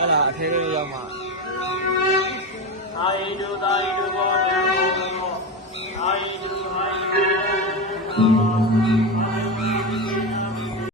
အဲ့ဒါအထဲလေးရောက်မှ I do, I do, I do.